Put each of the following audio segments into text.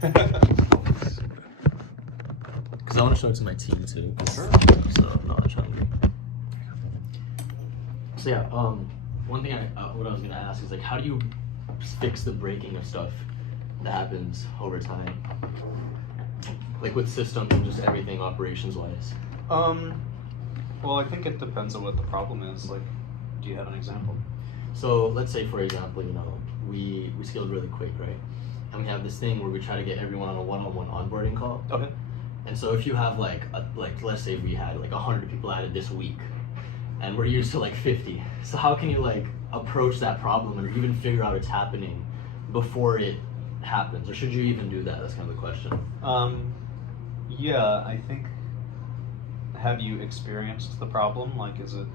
Because I want to show it to my team too. Sure. So I'm not trying to. So yeah, one thing what I was gonna ask is like, how do you fix the breaking of stuff that happens over time, like with systems and just everything operations wise? Well, I think it depends on what the problem is. Like, do you have an example? So let's say, for example, we scaled really quick, right? And we have this thing where we try to get everyone on a one-on-one onboarding call. Okay. And so if you have like let's say we had like 100 people added this week, and we're used to like 50. So how can you like approach that problem or even figure out it's happening before it happens? Or should you even do that? That's kind of the question. Yeah, I think. Have you experienced the problem? Like, is it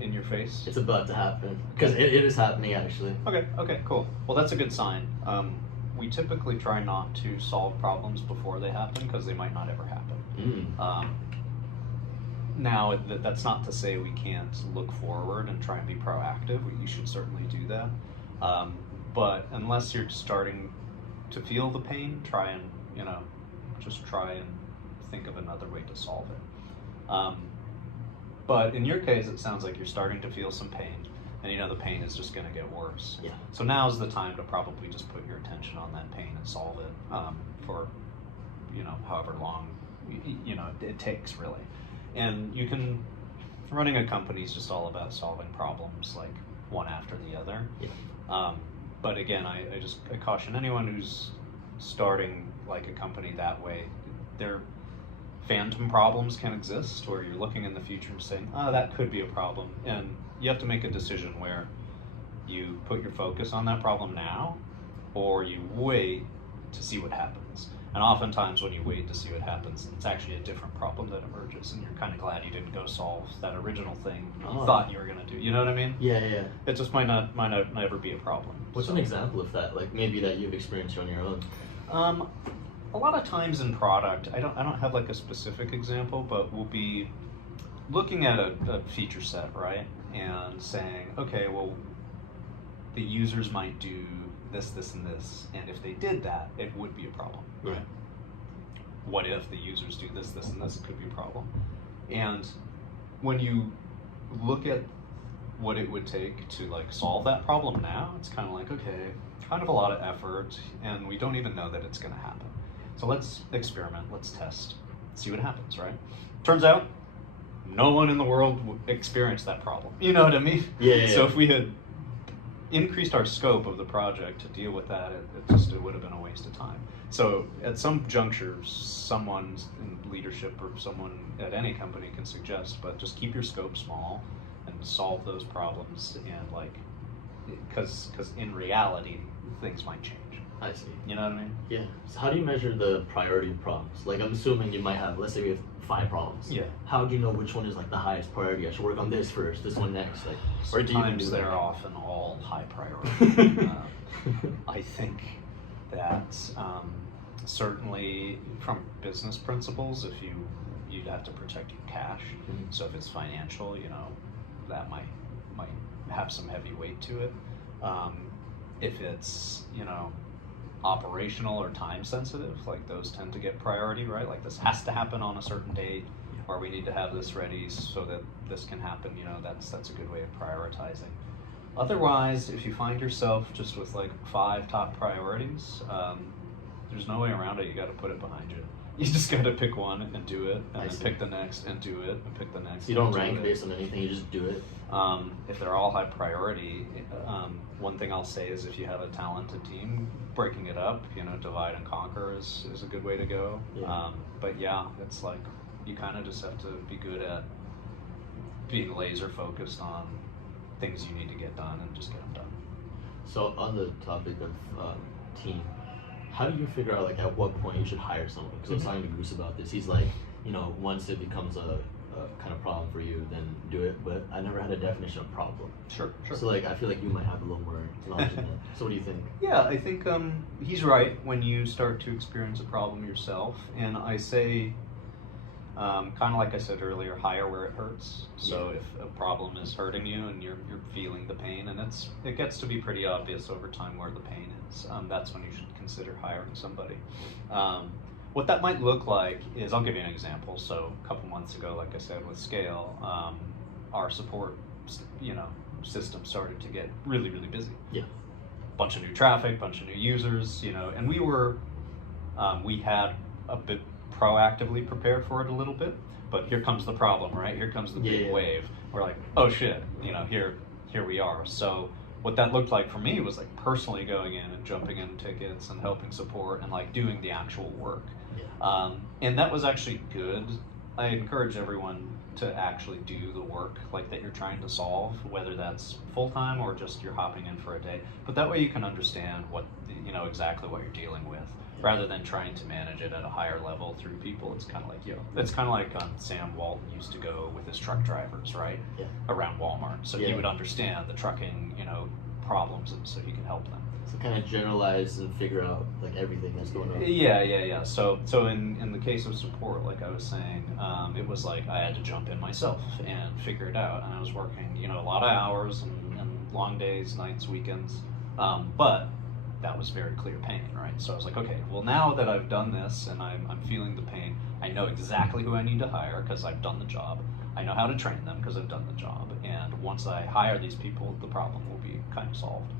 in your face? It's about to happen because it is happening actually. Okay, cool. Well, that's a good sign. We typically try not to solve problems before they happen because they might not ever happen. Now, that's not to say we can't look forward and try and be proactive. You should certainly do that. But unless you're starting to feel the pain, try and just try and think of another way to solve it. But in your case, it sounds like you're starting to feel some pain, and the pain is just going to get worse. Yeah. So now's the time to probably just put your attention on that pain and solve it for, however long, it takes really. And running a company is just all about solving problems like one after the other. Yeah. But again, I caution anyone who's starting like a company that way. Phantom problems can exist where you're looking in the future and saying, that could be a problem. And you have to make a decision where you put your focus on that problem now or you wait to see what happens. And oftentimes when you wait to see what happens, it's actually a different problem that emerges and you're kind of glad you didn't go solve that original thing you thought you were going to do. You know what I mean? Yeah. It just might not ever be a problem. What's an example of that? Like maybe that you've experienced on your own? A lot of times in product, I don't have like a specific example, but we'll be looking at a feature set, right? And saying, okay, well, the users might do this, this, and this, and if they did that, it would be a problem, right? What if the users do this, this, and this? It could be a problem. And when you look at what it would take to like solve that problem now, it's kind of like, okay, kind of a lot of effort, and we don't even know that it's going to happen. So let's experiment, let's test, see what happens, right? Turns out, no one in the world experienced that problem. You know what I mean? Yeah. So if we had increased our scope of the project to deal with that, it would have been a waste of time. So at some juncture, someone in leadership or someone at any company can suggest, but just keep your scope small and solve those problems, and because in reality, things might change. I see. You know what I mean? Yeah. So how do you measure the priority of problems? Like I'm assuming you might have, let's say we have 5 problems. Yeah. How do you know which one is like the highest priority? I should work on this first, this one next. Like, or do you even do Sometimes they're that? often all high priority. I think that certainly from business principles, if you'd have to protect your cash. Mm-hmm. So if it's financial, that might have some heavy weight to it. If it's operational or time sensitive, like those tend to get priority, right? Like this has to happen on a certain date, or we need to have this ready so that this can happen. That's a good way of prioritizing. Otherwise, if you find yourself just with like 5 top priorities, there's no way around it. You got to put it behind you. You just got to pick one and do it, and then pick the next and do it, and pick the next. You don't rank based on anything, you just do it? If they're all high priority, one thing I'll say is if you have a talented team, breaking it up, divide and conquer is a good way to go. Yeah. But yeah, it's like you kind of just have to be good at being laser focused on things you need to get done and just get them done. So on the topic of team, how do you figure out like at what point you should hire someone? Because I was talking to Goose about this. He's like, once it becomes a kind of problem for you, then do it. But I never had a definition of problem. Sure. So like, I feel like you might have a little more knowledge in that. So what do you think? Yeah, I think he's right when you start to experience a problem yourself. And I say, Kind of like I said earlier, hire where it hurts. So if a problem is hurting you and you're feeling the pain, and it gets to be pretty obvious over time where the pain is, that's when you should consider hiring somebody. What that might look like is, I'll give you an example. So a couple months ago, like I said, with Scale, our support, system started to get really, really busy. Yeah. Bunch of new traffic, bunch of new users, and we had a bit proactively prepared for it a little bit, but here comes the problem, right? Here comes the big wave. We're like, oh shit, here we are. So what that looked like for me was like personally going in and jumping in tickets and helping support and like doing the actual work. Yeah. And that was actually good. I encourage everyone to actually do the work like that you're trying to solve, whether that's full-time or just you're hopping in for a day. But that way you can understand exactly what you're dealing with, rather than trying to manage it at a higher level through people. It's kind of like Sam Walton used to go with his truck drivers, right? Yeah. Around Walmart. So he would understand the trucking, problems, and so he can help them. So kind of generalize and figure out like everything that's going on. Yeah. So in the case of support, like I was saying, it was like I had to jump in myself and figure it out. And I was working, a lot of hours and long days, nights, weekends. But that was very clear pain, right? So I was like, okay, well now that I've done this and I'm feeling the pain, I know exactly who I need to hire because I've done the job. I know how to train them because I've done the job. And once I hire these people, the problem will be kind of solved.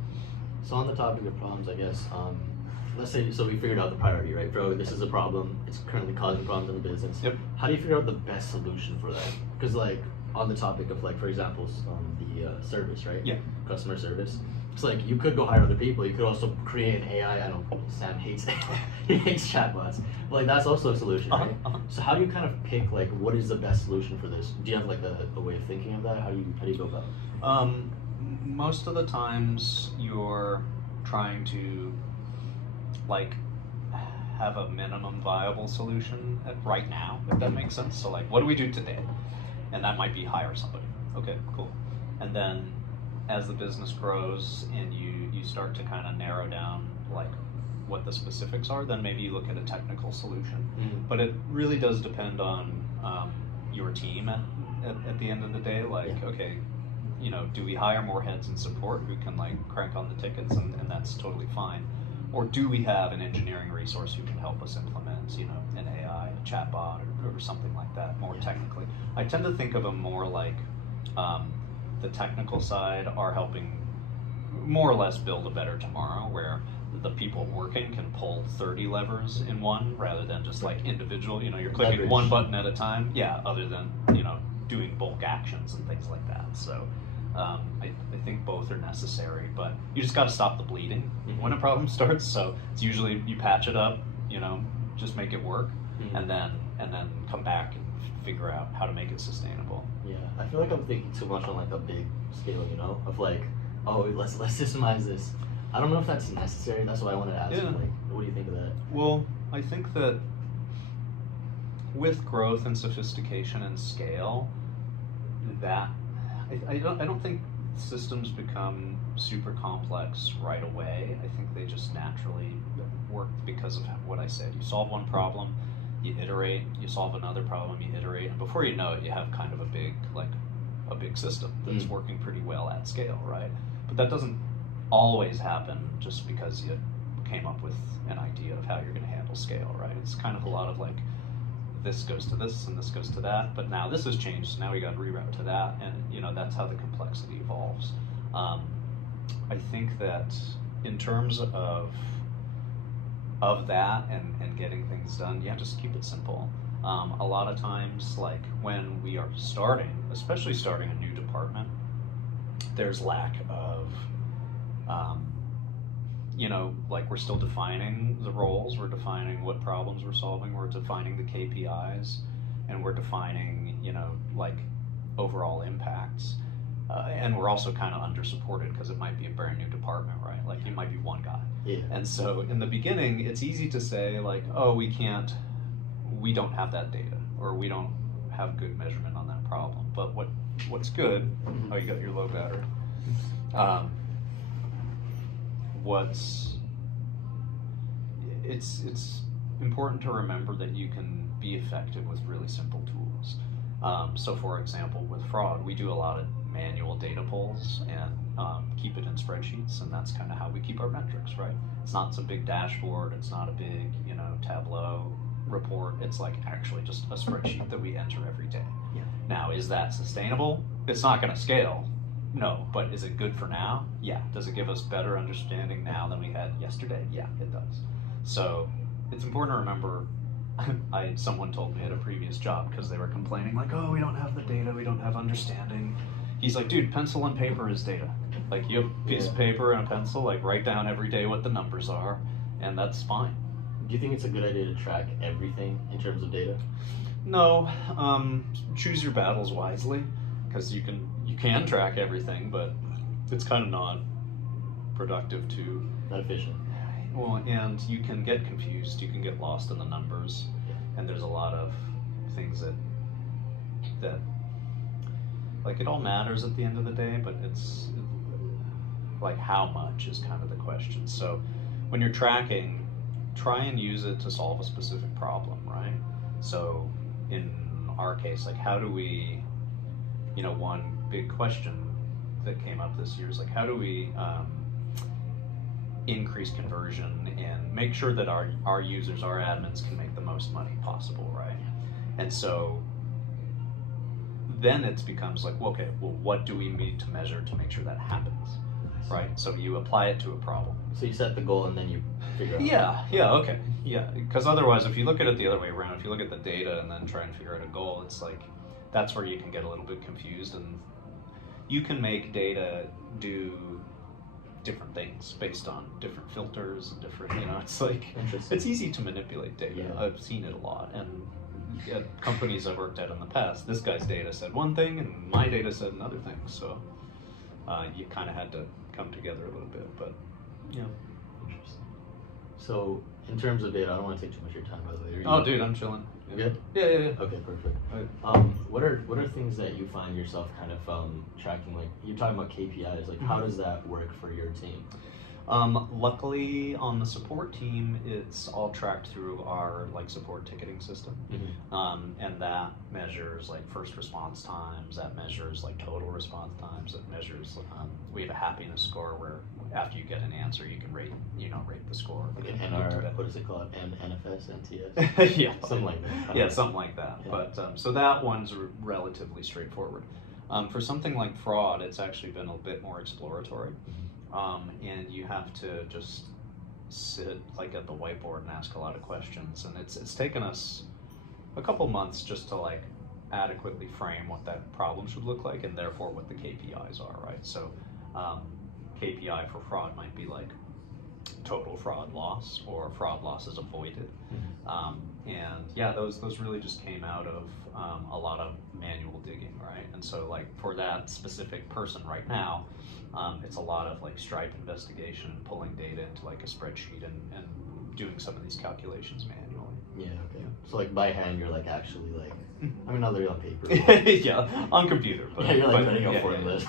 So on the topic of problems, I guess, let's say, so we figured out the priority, right? Bro, this is a problem. It's currently causing problems in the business. Yep. How do you figure out the best solution for that? Because like on the topic of like, for example, the service, right? Yeah. Customer service. It's like you could go hire other people. You could also create an AI. I don't. Sam hates he hates chatbots. But like that's also a solution, right? So how do you kind of pick like what is the best solution for this? Do you have like a way of thinking of that? How do you go about it? Most of the times you're trying to like have a minimum viable solution right now, if that makes sense. So like, what do we do today? And that might be hire somebody. Okay, cool. And then as the business grows and you start to kind of narrow down like what the specifics are, then maybe you look at a technical solution. Mm-hmm. But it really does depend on your team at the end of the day. Like, okay, do we hire more heads in support who can like crank on the tickets and that's totally fine? Or do we have an engineering resource who can help us implement, an AI, a chatbot, or something like that more technically? I tend to think of them more like the technical side are helping more or less build a better tomorrow, where the people working can pull 30 levers in one rather than just like individual, you're clicking Leverage. one button at a time. Yeah, other than, doing bulk actions and things like that. So I think both are necessary, but you just got to stop the bleeding when a problem starts. So it's usually you patch it up, just make it work, and then come back and figure out how to make it sustainable. Yeah, I feel like I'm thinking too much on like a big scale, of like, oh, let's systemize this. I don't know if that's necessary. That's why I wanted to ask you, like, what do you think of that? Well, I think that with growth and sophistication and scale, that I don't think systems become super complex right away. I think they just naturally work because of what I said. You solve one problem, you iterate, you solve another problem, you iterate, and before you know it, you have kind of a big system that's working pretty well at scale, right? But that doesn't always happen just because you came up with an idea of how you're going to handle scale, right? It's kind of a lot of like, this goes to this and this goes to that, but now this has changed, so now we got to reroute to that, and that's how the complexity evolves. I think that in terms of that and getting things done, just keep it simple. A lot of times, like when we are especially starting a new department, there's lack of like we're still defining the roles, we're defining what problems we're solving, we're defining the KPIs, and we're defining, like overall impacts. And we're also kind of under-supported because it might be a brand new department, right? Like you might be one guy. Yeah. And so in the beginning, it's easy to say like, oh, we don't have that data, or we don't have good measurement on that problem. But what's good, oh, you got your low battery. important to remember that you can be effective with really simple tools. So for example, with fraud, we do a lot of manual data pulls and keep it in spreadsheets, and that's kind of how we keep our metrics, right? It's not some big dashboard, it's not a big, Tableau report, it's like actually just a spreadsheet that we enter every day. Yeah. Now, is that sustainable? It's not going to scale, no, but is it good for now? Yeah. Does it give us better understanding now than we had yesterday? Yeah, it does. So it's important to remember, someone told me at a previous job, because they were complaining like, oh, we don't have the data, we don't have understanding. He's like, dude, pencil and paper is data. Like, you have a piece of paper and a pencil, like write down every day what the numbers are, and that's fine. Do you think it's a good idea to track everything in terms of data? No, choose your battles wisely, because you can track everything, but it's kind of not productive to. Not efficient. Well, and you can get confused, you can get lost in the numbers, and there's a lot of things that like, it all matters at the end of the day, but it's like, how much is kind of the question. So when you're tracking, try and use it to solve a specific problem, right? So in our case, like, how do we, one big question that came up this year is like, how do we increase conversion and make sure that our users, our admins, can make the most money possible, right? And so then it becomes like, well, okay, well, what do we need to measure to make sure that happens, right? So you apply it to a problem. So you set the goal and then you figure out. Yeah, okay. Yeah, because otherwise, if you look at it the other way around, if you look at the data and then try and figure out a goal, it's like, that's where you can get a little bit confused, and you can make data do different things based on different filters and different, it's like, it's easy to manipulate data. Yeah. I've seen it a lot, and at companies I've worked at in the past, this guy's data said one thing and my data said another thing, so you kind of had to come together a little bit, but yeah. Interesting. So in terms of data, I don't want to take too much of your time, by the way. Oh, dude, I'm chilling. You good? Yeah. Okay, perfect. Right. What are things that you find yourself kind of tracking? Like, you're talking about KPIs. Like, how does that work for your team? Luckily, on the support team, it's all tracked through our support ticketing system, and that measures first response times. That measures total response times. That measures. We have a happiness score where after you get an answer, you can rate the score. Like an NR, what is it called? NFS, NTS? Yeah, something like that. Yeah, something like that. Yeah. But so that one's relatively straightforward. For something like fraud, it's actually been a bit more exploratory. And you have to just sit at the whiteboard and ask a lot of questions, and it's taken us a couple months just to adequately frame what that problem should look like, and therefore what the KPIs are, right? So KPI for fraud might be total fraud loss or fraud losses avoided, and yeah, those really just came out of a lot of manual digging, right? And so for that specific person right now, it's a lot of Stripe investigation and pulling data into a spreadsheet and doing some of these calculations manually. Yeah, okay. So by hand, you're actually not literally on paper. Yeah, on computer. But, yeah, you're letting go yeah, formulas.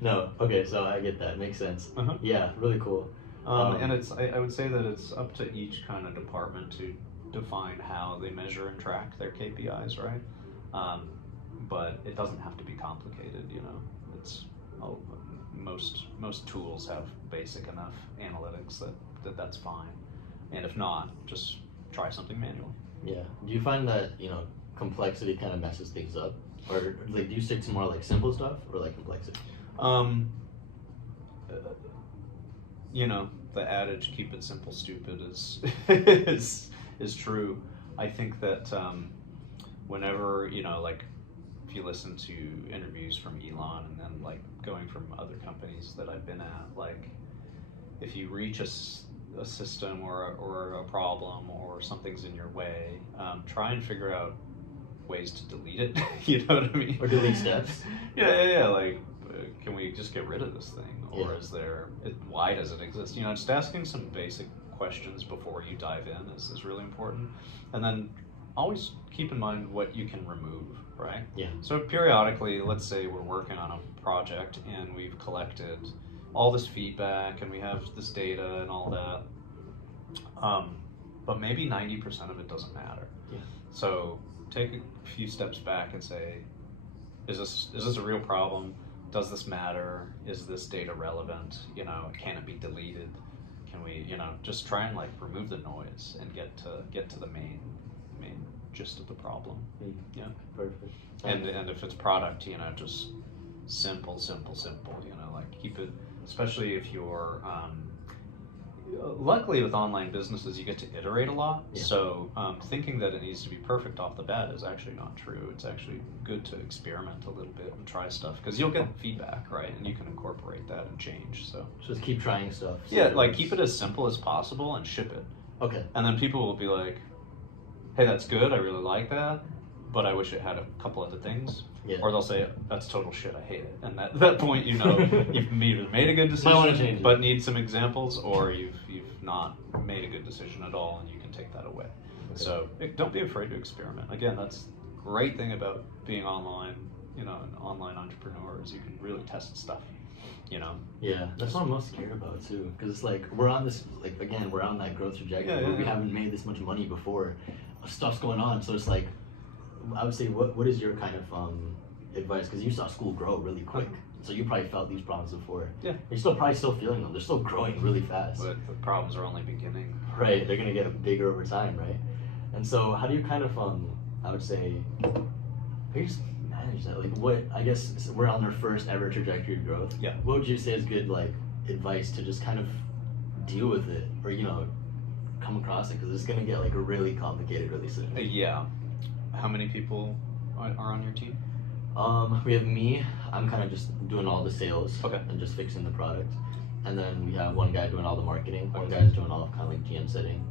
No, okay, so I get that. Makes sense. Yeah, really cool. And I would say that it's up to each kind of department to define how they measure and track their KPIs, right? But it doesn't have to be complicated, It's most tools have basic enough analytics that's fine, and if not, just try something manual. Yeah. Do you find that complexity kind of messes things up, or do you stick to more simple stuff or complexity? The adage "keep it simple, stupid" is is true. I think that whenever if you listen to interviews from Elon and then going from other companies that I've been at, if you reach a system or a problem or something's in your way, try and figure out ways to delete it. You know what I mean? Or delete steps. Yeah. Can we just get rid of this thing, or Yeah. why does it exist? Just asking some basic questions before you dive in is really important, and then always keep in mind what you can remove, right? Yeah. So periodically, let's say we're working on a project and we've collected all this feedback and we have this data and all that. but maybe 90% of it doesn't matter. Yeah. So take a few steps back and say, is this a real problem? Does this matter? Is this data relevant? You know, can it be deleted? Can we, you know, just try and like remove the noise and get to the main gist of the problem. Yeah. Perfect. And if it's product, you know, just simple, you know, like keep it, especially if you're, luckily with online businesses, you get to iterate a lot. Yeah. So thinking that it needs to be perfect off the bat is actually not true. It's actually good to experiment a little bit and try stuff because you'll get feedback, right? And you can incorporate that and change. So just keep trying stuff. yeah, like keep it as simple as possible and ship it. Okay. And then people will be like, hey, that's good, I really like that, but I wish it had a couple other things. Yeah. Or they'll say, that's total shit, I hate it. And at that point, you know, you've either made a good decision, but need some examples, or you've not made a good decision at all, and you can take that away. Okay. So don't be afraid to experiment. Again, that's the great thing about being online, you know, an online entrepreneur is you can really test stuff. You know? Yeah, that's what I'm most scared about too, because it's like we're on this, like again, we're on that growth trajectory where we haven't made this much money before. Stuff's going on, so it's like, I would say, what is your kind of advice? Because you saw school grow really quick, so you probably felt these problems before. Yeah, you're probably still feeling them. They're still growing really fast. But the problems are only beginning. Right, they're gonna get bigger over time, right? And so, how do you kind of I would say, how do you just manage that? Like, what, I guess we're on our first ever trajectory of growth. Yeah. What would you say is good like advice to just kind of deal with it, or you know, come across it, because it's gonna get like really complicated really soon. Yeah. How many people are on your team? We have me. I'm kind of just doing all the sales. Okay. And just fixing the product. And then we have one guy doing all the marketing. Okay. One guy's doing all of kind of like GM setting.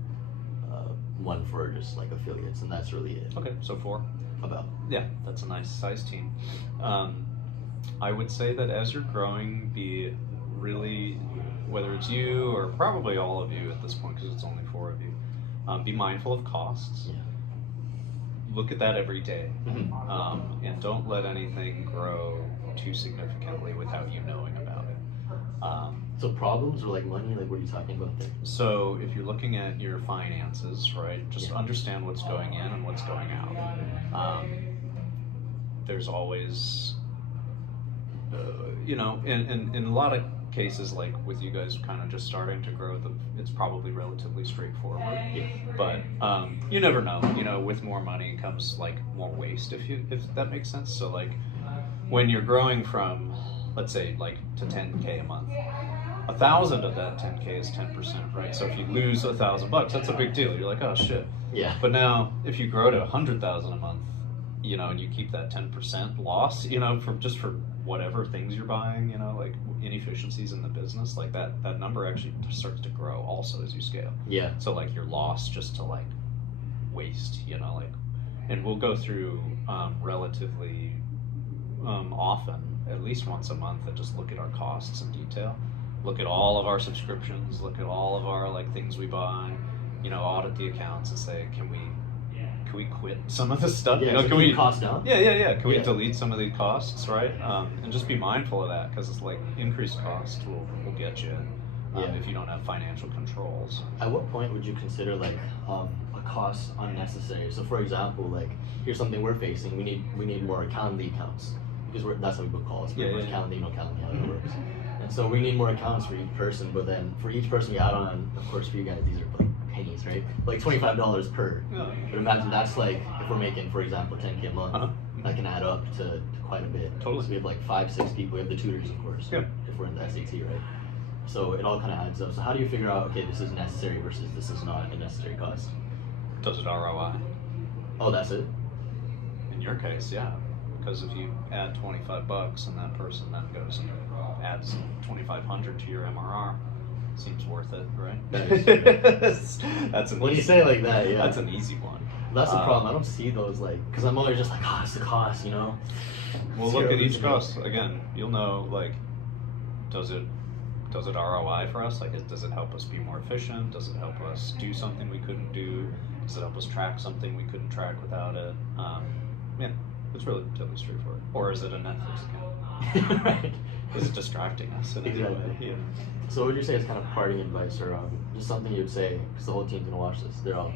One for just like affiliates, and that's really it. Okay, so 4. About. Yeah, that's a nice size team. I would say that as you're growing, be really, whether it's you or probably all of you at this point, because it's only 4 of you, be mindful of costs. Yeah. Look at that every day. Mm-hmm. And don't let anything grow too significantly without you knowing about it. So problems or like money, like what are you talking about there? So if you're looking at your finances, right, just understand what's going in and what's going out. There's always, you know, in a lot of cases, like with you guys kind of just starting to grow, it's probably relatively straightforward. Yeah. But you never know. You know, with more money comes like more waste, if that makes sense. So like when you're growing from, let's say, like to 10K a month, 1,000 of that 10K is 10%, right? So if you lose $1,000, that's a big deal. You're like, oh shit. Yeah. But now if you grow to 100,000 a month, you know, and you keep that 10% loss, you know, for whatever things you're buying, you know, like inefficiencies in the business, like that number actually starts to grow also as you scale. Yeah. So like your loss just to like waste, you know, like, and we'll go through relatively often, at least once a month, and just look at our costs in detail. Look at all of our subscriptions, look at all of our like things we buy, you know, audit the accounts and say, can we quit some of this stuff? Yeah, you know, can we cost down? Yeah. Can we delete some of the costs, right? And just be mindful of that, because it's like increased cost will get you if you don't have financial controls. At what point would you consider like a cost unnecessary? So for example, like here's something we're facing. We need more Calendly accounts, because that's how we book calls. Calendly, you know, Calendly how it works. And so we need more accounts for each person, but then for each person we add on, of course for you guys these are like pennies, right? Like $25 per. But imagine that's like, if we're making, for example, 10K a month, that can add up to quite a bit. Totally. So we have like 5-6 people. We have the tutors, of course, if we're in the SAT, right? So it all kind of adds up. So how do you figure out, okay, this is necessary versus this is not a necessary cost? Does it ROI? Oh, that's it? In your case, yeah. Because if you add $25 and that person then goes and adds 2,500 to your MRR, seems worth it, right? That's an when you say it like that, yeah. That's an easy one. That's the problem. I don't see those like, because I'm always just like, oh, it's the cost, you know? Well, look at each cost. Again, you'll know, like, does it ROI for us? Like, does it help us be more efficient? Does it help us do something we couldn't do? Does it help us track something we couldn't track without it? Yeah. It's relatively straightforward. Or is it a Netflix account? Right. Is it distracting us in any way? Exactly. Yeah. So what would you say is kind of parting advice, or just something you'd say, because the whole team's gonna watch this. They're all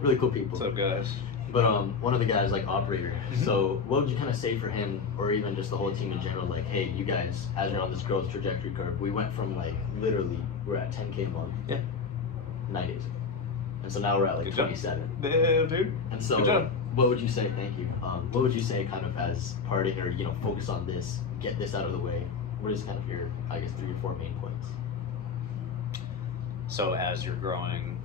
really cool people. What's up, guys? But one of the guys, like, operator. Mm-hmm. So what would you kind of say for him, or even just the whole team in general? Like, hey, you guys, as you're on this growth trajectory curve, we went from, like, literally we're at 10K a month. Yeah. 9 days ago. And so now we're at like Good job. 27. Yeah, dude. And so Good job. what would you say, thank you, what would you say kind of as parting, or, focus on this, get this out of the way? What is kind of your, I guess, 3 or 4 main points? So as you're growing,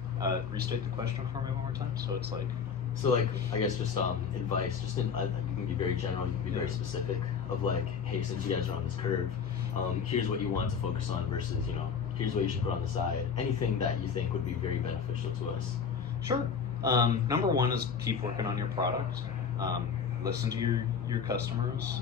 restate the question for me one more time. So it's like, So, like, I guess just advice, just you can be very general, you can be very specific, of like, hey, since you guys are on this curve, here's what you want to focus on versus, here's what you should put on the side. Anything that you think would be very beneficial to us. sure. Number one is keep working on your product. Listen to your customers.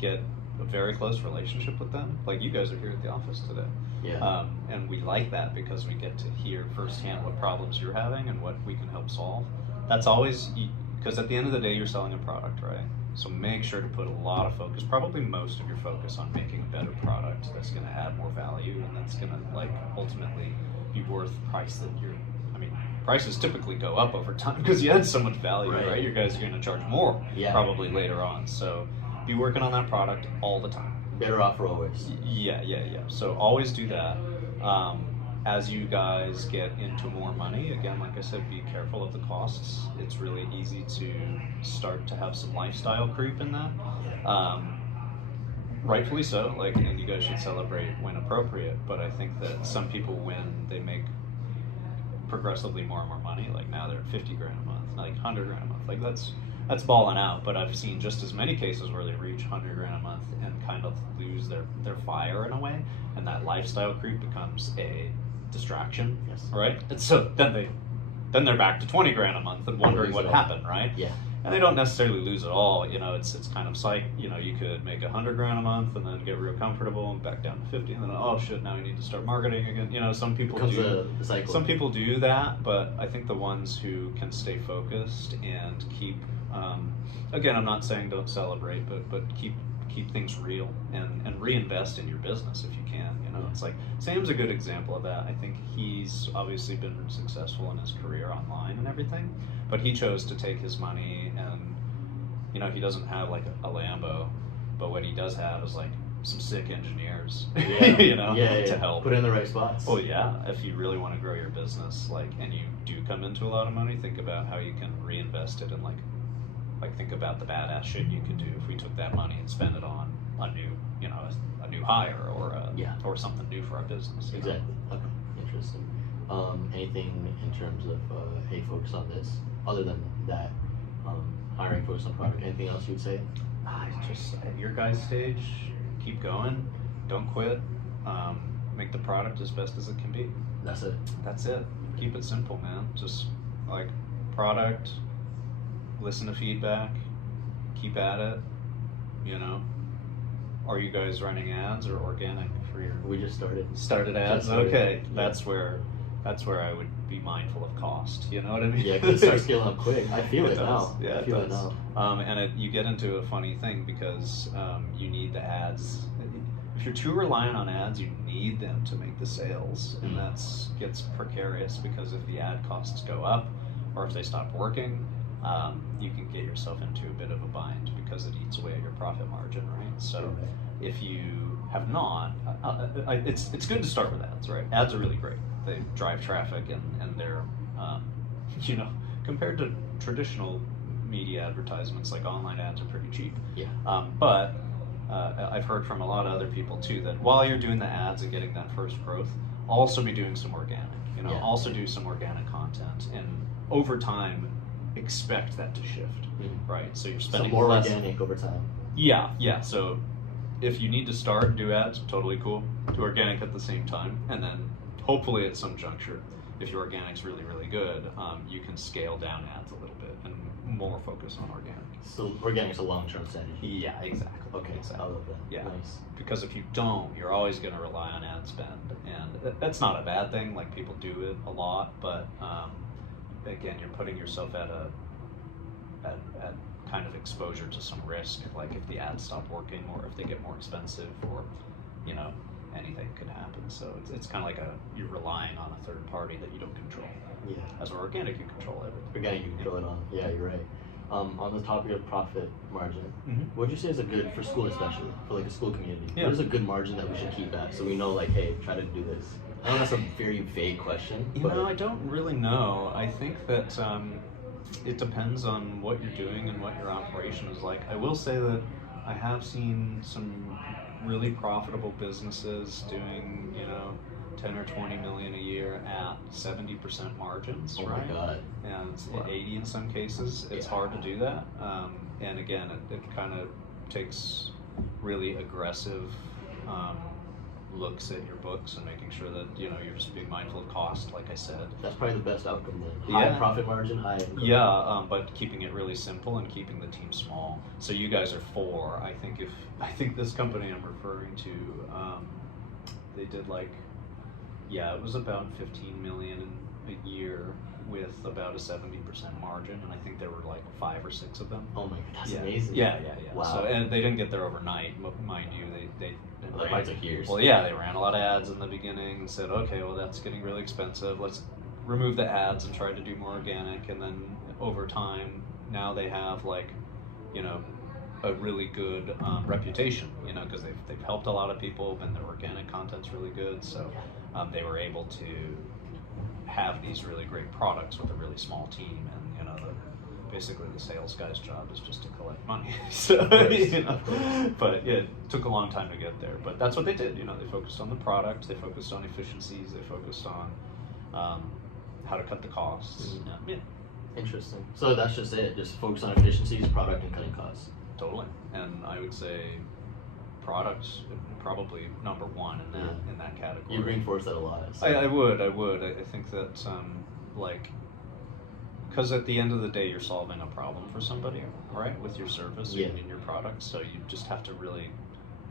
Get a very close relationship with them. Like you guys are here at the office today. Yeah. And we like that because we get to hear firsthand what problems you're having and what we can help solve. That's always, because at the end of the day, you're selling a product, right? So make sure to put a lot of focus, probably most of your focus, on making a better product that's going to add more value and that's going to, like, ultimately be worth the price that prices typically go up over time because you add so much value, right? You guys are going to charge more probably later on. So be working on that product all the time. Better offer always. Yeah. So always do that. As you guys get into more money, again, like I said, be careful of the costs. It's really easy to start to have some lifestyle creep in that. Rightfully so, and you guys should celebrate when appropriate, but I think that some people, when they make progressively more and more money, like now they're at 50 grand a month, like 100 grand a month, like that's balling out. But I've seen just as many cases where they reach 100 grand a month and kind of lose their fire in a way, and that lifestyle creep becomes a distraction, right? And so then they're back to 20 grand a month and wondering what happened, right? Yeah. And they don't necessarily lose it all. It's kind of you could make 100 grand a month and then get real comfortable and back down to 50, and then, oh shit, now we need to start marketing again. Some people do. The cycle. Some people do that, but I think the ones who can stay focused and keep, again, I'm not saying don't celebrate, but keep things real and reinvest in your business if you can. It's like Sam's a good example of that. I think he's obviously been successful in his career online and everything, but he chose to take his money and he doesn't have like a Lambo, but what he does have is like some sick engineers, to help. Put it in the right spots. Well, yeah, if you really want to grow your business, and you do come into a lot of money, think about how you can reinvest it and like think about the badass shit you could do if we took that money and spent it on a new, a new hire or something new for our business. Exactly. Okay. Interesting. Anything in terms of hey, focus on this, other than that, hiring, focus on product. Anything else you'd say? Just at your guys' stage, keep going, don't quit, make the product as best as it can be. That's it. Keep it simple, man. Just like product, listen to feedback, keep at it. Are you guys running ads or organic for your? We just started ads. Okay, yeah. That's where I would be mindful of cost. You know what I mean? Yeah, because it starts scaling up quick. I feel it now. Yeah, I feel it now. And you get into a funny thing because you need the ads. If you're too reliant on ads, you need them to make the sales, and that gets precarious because if the ad costs go up, or if they stop working, you can get yourself into a bit of a bind because it eats away at your profit margin, right? So if you have not, it's good to start with ads, right? Ads are really great. They drive traffic and they're, compared to traditional media advertisements, like online ads are pretty cheap. Yeah. But I've heard from a lot of other people too that while you're doing the ads and getting that first growth, also be doing some organic, also do some organic content, and over time, expect that to shift, right? So you're spending more less organic over time. Yeah. So if you need to start and do ads, totally cool. Do organic at the same time, and then hopefully at some juncture, if your organic's really, really good, you can scale down ads a little bit and more focus on organic. So organic's a long-term strategy. Yeah, exactly. Okay, I love that. Yeah, nice. Because if you don't, you're always going to rely on ad spend, and that's not a bad thing. Like people do it a lot, but again, you're putting yourself at kind of exposure to some risk, like if the ads stop working or if they get more expensive, or you know, anything could happen. So it's kind of like you're relying on a third party that you don't control. Yeah. As an organic, you control everything. Organic, you can control it on. Yeah, you're right. On the topic of profit margin, Mhm. what would you say is a good, for school especially, for like a school community, Yeah. what is a good margin that we should keep at, so we know like, hey, try to do this? I know that's a very vague question. You know, I don't really know. I think that it depends on what you're doing and what your operation is like. I will say that I have seen some really profitable businesses doing, you know, 10 or 20 million a year at 70% margins, Oh right? my God. And it's Wow. 80 in some cases. It's Yeah. hard to do that. And again, it kind of takes really aggressive looks at your books and making sure that, you know, you're just being mindful of cost, like I said. That's probably the best outcome then. High Yeah. profit margin, high income. Yeah, but keeping it really simple and keeping the team small. So you guys are 4. I think this company I'm referring to, they did like, yeah, it was about 15 million a year with about a 70% margin, and I think there were like 5 or 6 of them. Oh my God, that's Yeah. amazing. Yeah. Wow. So, and they didn't get there overnight, mind you. They That probably took years. Well, yeah, they ran a lot of ads in the beginning and said, okay, well, that's getting really expensive. Let's remove the ads and try to do more organic. And then over time, now they have like, you know, a really good reputation, you know, because they've helped a lot of people and their organic content's really good. So they were able to have these really great products with a really small team, and you know, basically the sales guy's job is just to collect money. So, you know, but yeah, it took a long time to get there. But that's what they did. You know, they focused on the product, they focused on efficiencies, they focused on how to cut the costs. Yeah, Interesting. So that's just it. Just focus on efficiencies, product, and cutting costs. totally. And I would say products probably number 1 in that category. You reinforce that a lot. So. I would. I think that like, because at the end of the day, you're solving a problem for somebody, right, with your service Yeah. and in your product. So you just have to really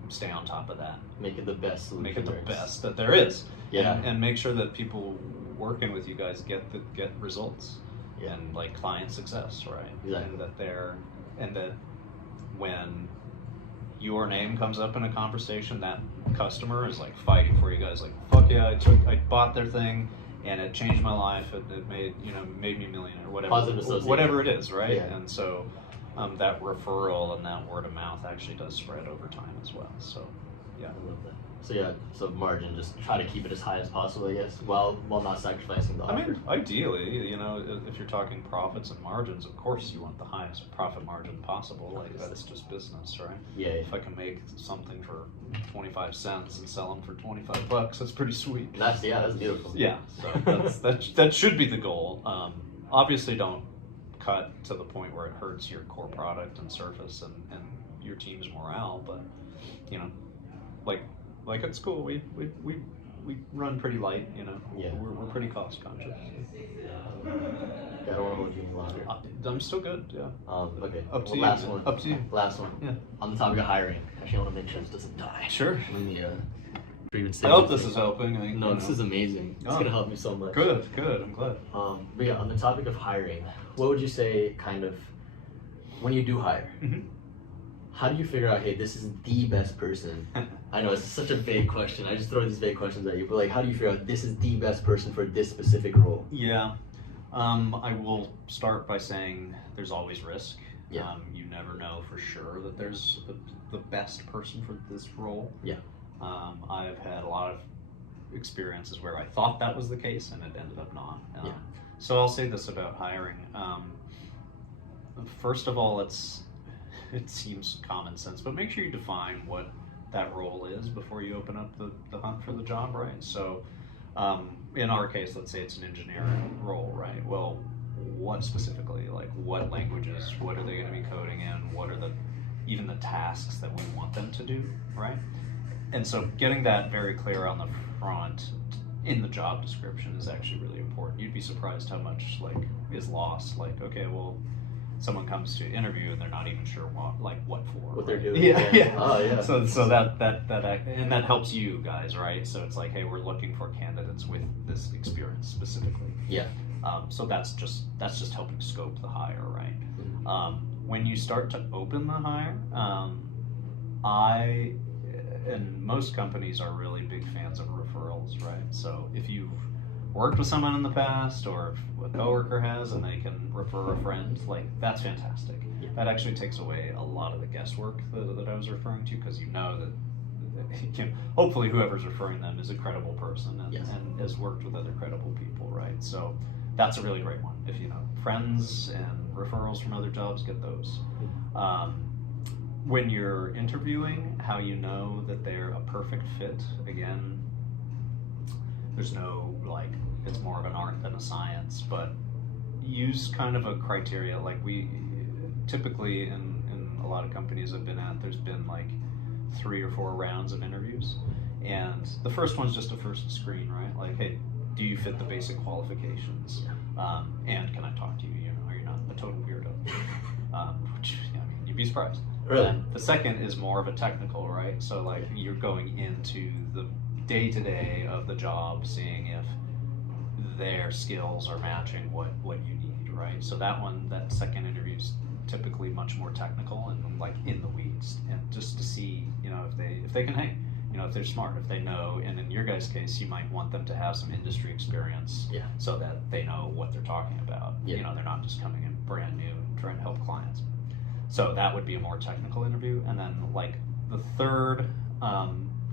stay on top of that. Make it the best solution. Make it the there is. best that there is. Yeah. And make sure that people working with you guys get results. Yeah. And like client success, right? Exactly. And that when your name comes up in a conversation, that customer is like fighting for you guys, like, fuck yeah, I bought their thing and it changed my life. It made me a millionaire, whatever. Positive association. Whatever it is, right? Yeah. And so that referral and that word of mouth actually does spread over time as well. So yeah. I love that. So yeah, so margin, just try to keep it as high as possible, I guess, while not sacrificing the offer. I mean, ideally, you know, if you're talking profits and margins, of course you want the highest profit margin possible. Like, that's just business, right? Yeah. If I can make something for 25 cents and sell them for $25, that's pretty sweet. That's beautiful. Yeah, so that should be the goal. Obviously, don't cut to the point where it hurts your core product and surface and your team's morale. But you know, like at school, we run pretty light. You know, Yeah. we're pretty cost conscious. Yeah, I don't want to hold you any longer. I'm still good. Yeah. Okay. Up to Well, you. last one. Up to you. Last one. Yeah. On the topic of hiring, actually, I want to make sure this doesn't die. Sure. Let me, I hope this is helping. No, this is amazing. It's Oh. gonna help me so much. Good. I'm glad. But yeah, on the topic of hiring, what would you say, kind of, when you do hire, Mm-hmm. how do you figure out, hey, this is the best person? I know it's such a vague question. I just throw these vague questions at you, but like, how do you figure out this is the best person for this specific role? Yeah. I will start by saying there's always risk. Yeah. You never know for sure that there's the best person for this role. Yeah. I've had a lot of experiences where I thought that was the case and it ended up not. Yeah. So I'll say this about hiring. First of all, it seems common sense, but make sure you define what that role is before you open up the hunt for the job, right? So in our case, let's say it's an engineering role, right? Well, what specifically? Like, what languages? What are they going to be coding in? What are even the tasks that we want them to do, right? And so getting that very clear on the front in the job description is actually really important. You'd be surprised how much is lost. Like, okay, well, someone comes to interview and they're not even sure what for. What they're doing. Yeah. Oh, yeah. So that helps you guys, right? So it's like, hey, we're looking for candidates with this experience specifically. Yeah. So that's just helping scope the hire, right? Mm-hmm. when you start to open the hire, I and most companies are really big fans of referrals, right? So if you've worked with someone in the past, or if a coworker has and they can refer a friend, like that's fantastic. Yeah. That actually takes away a lot of the guesswork that I was referring to, because you know that hopefully whoever's referring them is a credible person and, Yes. and has worked with other credible people, right? So that's a really great one. If you know friends and referrals from other jobs, get those. When you're interviewing, how you know that they're a perfect fit, again, there's no, like, it's more of an art than a science, but use kind of a criteria. Like we typically in a lot of companies I've been at, there's been like 3 or 4 rounds of interviews, and the first one's just a first screen, right? Like, hey, do you fit the basic qualifications? And can I talk to you? You know, are you not a total weirdo? Which, yeah, I mean, you'd be surprised. Really? The second is more of a technical, right? So like you're going into the day-to-day of the job, seeing if their skills are matching what you need, right? So that second interview is typically much more technical and like in the weeds, and just to see, you know, if they can hang, you know, if they're smart, if they know. And in your guys' case, you might want them to have some industry experience, Yeah. so that they know what they're talking about. Yeah. You know, they're not just coming in brand new and trying to help clients. So that would be a more technical interview. And then like the third,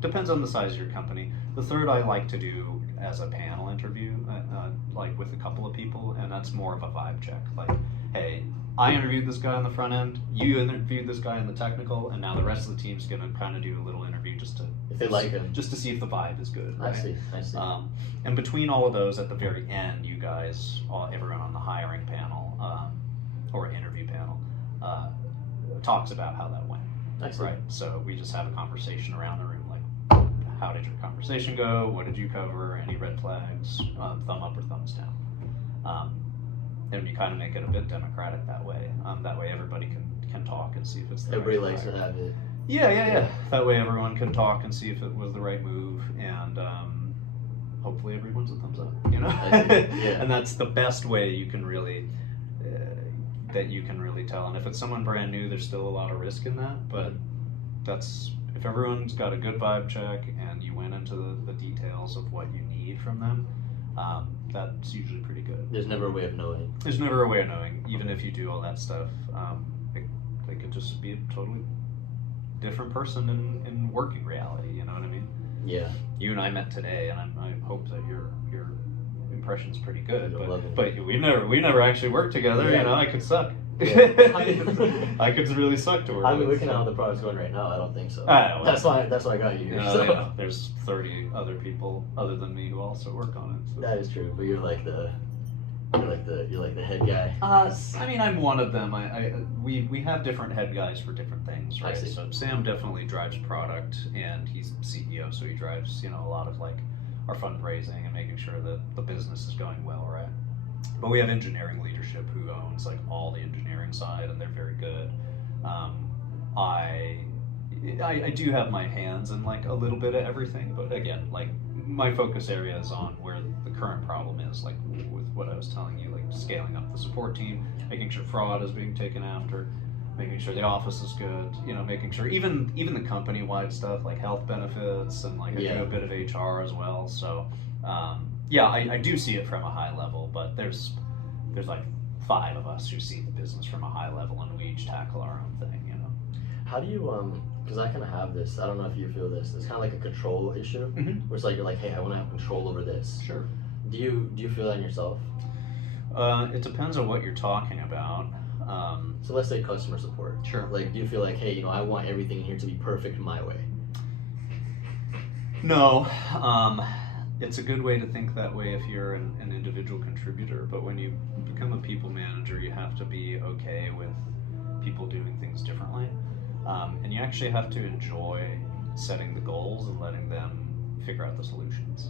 depends on the size of your company. The third I like to do as a panel interview, like with a couple of people, and that's more of a vibe check. Like, hey, I interviewed this guy on the front end, you interviewed this guy in the technical, and now the rest of the team's gonna kind of do a little interview just to, If they like him. just to see if the vibe is good. I Right? see. And between all of those, at the very end, you guys, everyone on the hiring panel or interview panel, talks about how that went. I see. Right. So we just have a conversation around the room, like, how did your conversation go? What did you cover? Any red flags? Thumb up or thumbs down? And you kind of make it a bit democratic that way. That way everybody can talk and see if it's the Everybody right likes to have it. Yeah. That way everyone can talk and see if it was the right move, and hopefully everyone's a thumbs up, you know? I see. Yeah. And that's the best way you can really tell. And if it's someone brand new, there's still a lot of risk in that, but that's, if everyone's got a good vibe check and you went into the details of what you need from them, that's usually pretty good. There's never a way of knowing. There's never a way of knowing, even if you do all that stuff. They could just be a totally different person in working reality, you know what I mean? Yeah. You and I met today, and I hope that your impression's pretty good. I love it. But we've never actually worked together. Yeah. You know, I could suck. Yeah. I could really suck to work. I mean, with, looking at so. how the product's going right now, I don't think so. Well, That's why I got you here. No, so. yeah, there's 30 other people other than me who also work on it. So. That is true, but you're like the head guy. I mean, I'm one of them. We have different head guys for different things, right? I see. So Sam definitely drives product, and he's CEO, so he drives, you know, a lot of like our fundraising and making sure that the business is going well, right? But we have engineering leadership who owns like all the engineering side, and they're very good. I do have my hands in like a little bit of everything, but again, like my focus area is on where the current problem is, like with what I was telling you, like scaling up the support team, making sure fraud is being taken after, making sure the office is good, you know, making sure even the company-wide stuff like health benefits, and like I do a bit of HR as well. So I do see it from a high level, but there's like 5 of us who see the business from a high level, and we each tackle our own thing, you know. How do you because I kind of have this, I don't know if you feel this, it's kind of like a control issue, where it's like you're like, hey, I want to have control over this. Sure. Do you feel that in yourself? It depends on what you're talking about. So let's say customer support. Sure. Like, do you feel like, hey, you know, I want everything here to be perfect my way? No. It's a good way to think that way if you're an individual contributor, but when you become a people manager, you have to be okay with people doing things differently. And you actually have to enjoy setting the goals and letting them figure out the solutions.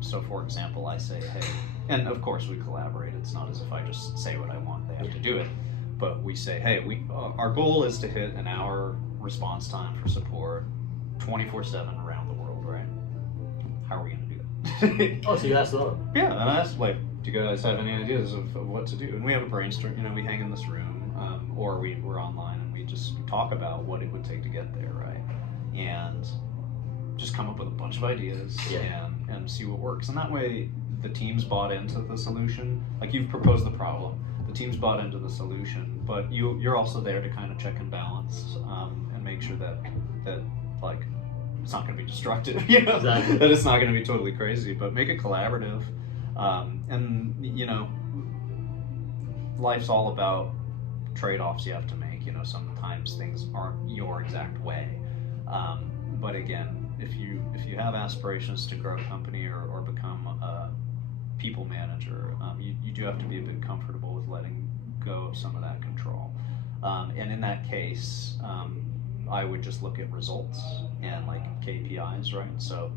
So for example, I say, hey, and of course we collaborate. It's not as if I just say what I want, they have to do it. But we say, hey, our goal is to hit an hour response time for support 24/7 around the world, right? How are we going to do that? Oh, so you asked them? Yeah, and I asked, like, do you guys have any ideas of what to do? And we have a brainstorm, you know, we hang in this room, or we're online and we just talk about what it would take to get there, right? And just come up with a bunch of ideas and see what works. And that way the team's bought into the solution. Like, you've proposed the problem, the team's bought into the solution, but you're also there to kind of check and balance and make sure that like it's not going to be destructive, you know, Exactly. that it's not going to be totally crazy, but make it collaborative. And you know, life's all about trade-offs you have to make. You know, sometimes things aren't your exact way. But again, if you have aspirations to grow a company or become a people manager, you do have to be a bit comfortable with letting go of some of that control. And in that case, I would just look at results and like KPIs, right? So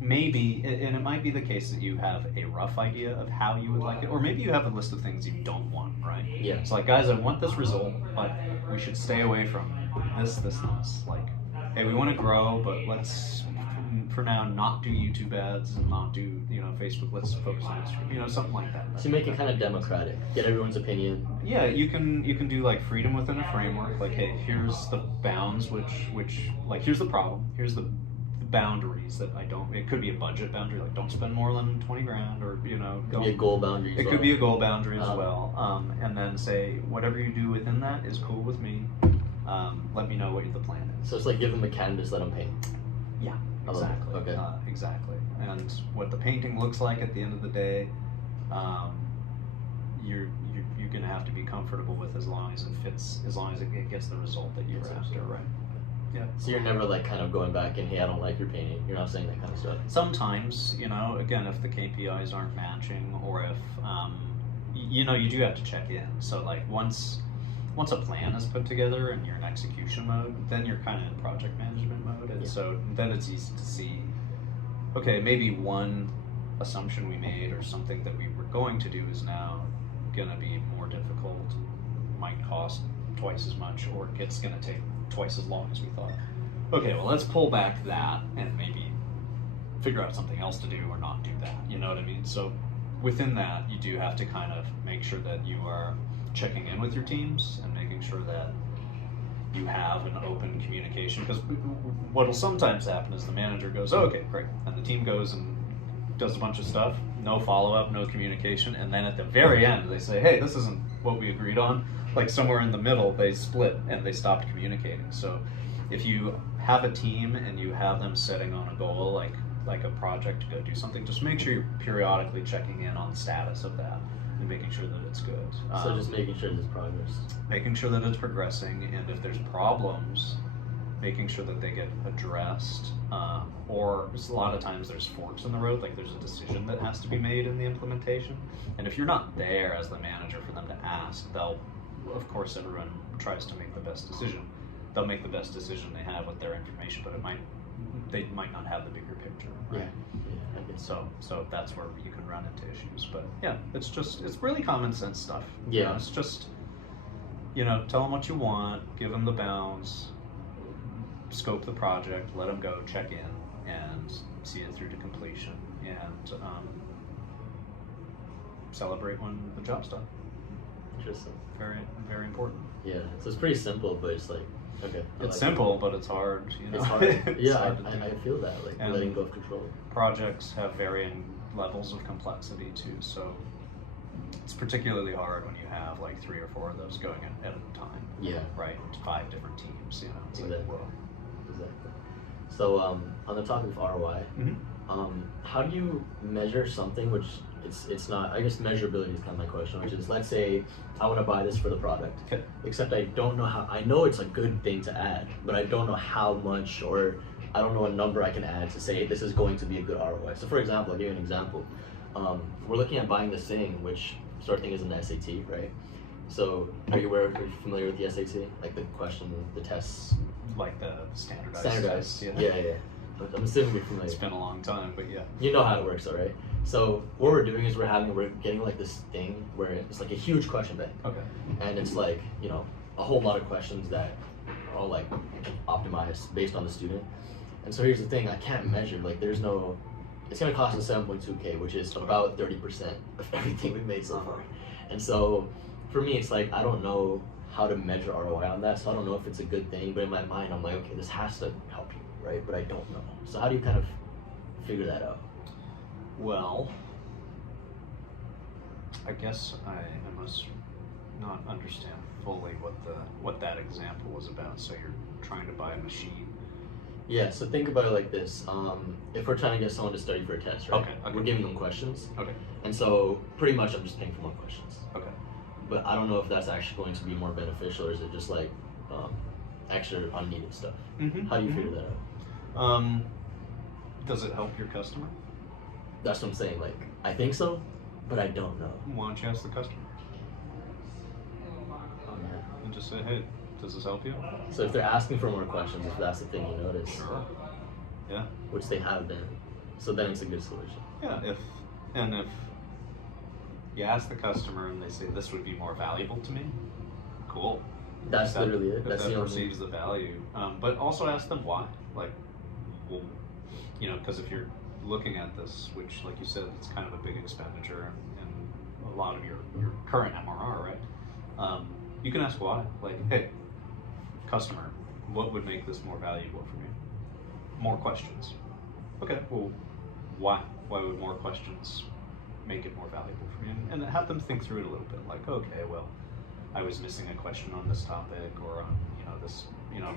maybe, and it might be the case that you have a rough idea of how you would like it, or maybe you have a list of things you don't want, right? Yeah. It's like, guys, I want this result, but we should stay away from this, and this. Like, hey, we want to grow, but let's, for now, not do YouTube ads and not do, you know, Facebook. Let's focus on Instagram, you know, something like that. So make it kind of democratic, get everyone's opinion. Yeah, you can do like freedom within a framework. Like, hey, here's the bounds, which like, here's the problem, here's the boundaries that I don't. It could be a budget boundary, like don't spend more than 20 grand, or you know, Could be a goal boundary. It could be a goal boundary as well. And then say whatever you do within that is cool with me. Let me know what the plan is. So it's like give them a canvas, let them paint. Yeah, I love it. exactly. Okay. Exactly. And what the painting looks like at the end of the day, you're gonna have to be comfortable with, as long as it fits, as long as it gets the result that you're after, right? Yeah. So you're never like kind of going back and, hey, I don't like your painting. You're not saying that kind of stuff. Sometimes, you know, again, if the KPIs aren't matching, or if you know, you do have to check in. So like once a plan is put together and you're in execution mode, then you're kind of in project management mode, and so then it's easy to see, okay, maybe one assumption we made or something that we were going to do is now gonna be more difficult, might cost twice as much, or it's gonna take twice as long as we thought. Okay, well, let's pull back that and maybe figure out something else to do, or not do that, you know what I mean? So within that, you do have to kind of make sure that you are checking in with your teams and making sure that you have an open communication, because what will sometimes happen is the manager goes, oh, okay, great, and the team goes and does a bunch of stuff, no follow-up, no communication, and then at the very end they say, hey, this isn't what we agreed on. Like somewhere in the middle they split and they stopped communicating. So if you have a team and you have them setting on a goal, like a project to go do something, just make sure you're periodically checking in on the status of that and making sure that it's good. So just making sure there's progress. Making sure that it's progressing, and if there's problems, making sure that they get addressed, or a lot of times there's forks in the road, like there's a decision that has to be made in the implementation, and if you're not there as the manager for them to ask, they'll, of course, everyone tries to make the best decision. They'll make the best decision they have with their information, but they might not have the bigger picture, right? Yeah, I guess. So that's where you can run into issues. But yeah, it's really common sense stuff. Yeah. You know, it's just, you know, tell them what you want, give them the bounds, scope the project, let them go, check in, and see it through to completion, and celebrate when the job's done. Interesting. Very, very important. Yeah. So it's pretty simple, but it's like, okay. It's simple, but it's hard. You know? It's hard. It's Yeah, hard to do. I feel that, like And letting go of control. Projects have varying levels of complexity too, so it's particularly hard when you have like 3 or 4 of those going at a time. Yeah. Right, 5 different teams. You know. It's Exactly. like, whoa. Exactly. So on the topic of ROI, how do you measure something which it's not, I guess measurability is kind of my question, which is, let's say I want to buy this for the product, Okay. except I don't know how. I know it's a good thing to add, but I don't know how much, or I don't know a number I can add to say this is going to be a good ROI. So for example, I'll give you an example. We're looking at buying this thing, which sort of thing is in the SAT, right? So are you familiar with the SAT? Like the question, the tests? Like the standardized. Standardized. tests, Yeah. I'm assuming you're familiar. It's been a long time, but yeah. You know how it works, all right? So what we're doing is we're getting like this thing where it's like a huge question bank. Okay. And it's like, you know, a whole lot of questions that are all like optimized based on the student. And so here's the thing, I can't measure, like there's no, it's gonna cost us 7.2K, which is about 30% of everything we've made so far. And so for me, it's like, I don't know how to measure ROI on that. So I don't know if it's a good thing, but in my mind, I'm like, okay, this has to help you, right? But I don't know. So how do you kind of figure that out? Well, I guess I must not understand fully what that example was about. So you're trying to buy a machine. Yeah, so think about it like this. If we're trying to get someone to study for a test, right? Okay. We're giving them questions. Okay. And so pretty much I'm just paying for more questions. Okay. But I don't know if that's actually going to be more beneficial, or is it just like extra unneeded stuff? Mm-hmm. How do you figure that out? Does it help your customer? That's what I'm saying. Like, I think so, but I don't know. Why don't you ask the customer Oh, yeah. and just say, hey, does this help you? So if they're asking for more questions, if that's the thing you notice, Sure. Yeah. which they have been, so then it's a good solution. Yeah. If you ask the customer and they say this would be more valuable to me, cool. That's If that- literally it. If That's that the only. perceives the value, but also ask them why. Like, well, because if you're looking at this, which, like you said, it's kind of a big expenditure in a lot of your current MRR, right? You can ask why. Like, hey, customer, what would make this more valuable for me? More questions. Okay, well, why? Why would more questions make it more valuable for me? And have them think through it a little bit. Like, okay, well, I was missing a question on this topic, or on this,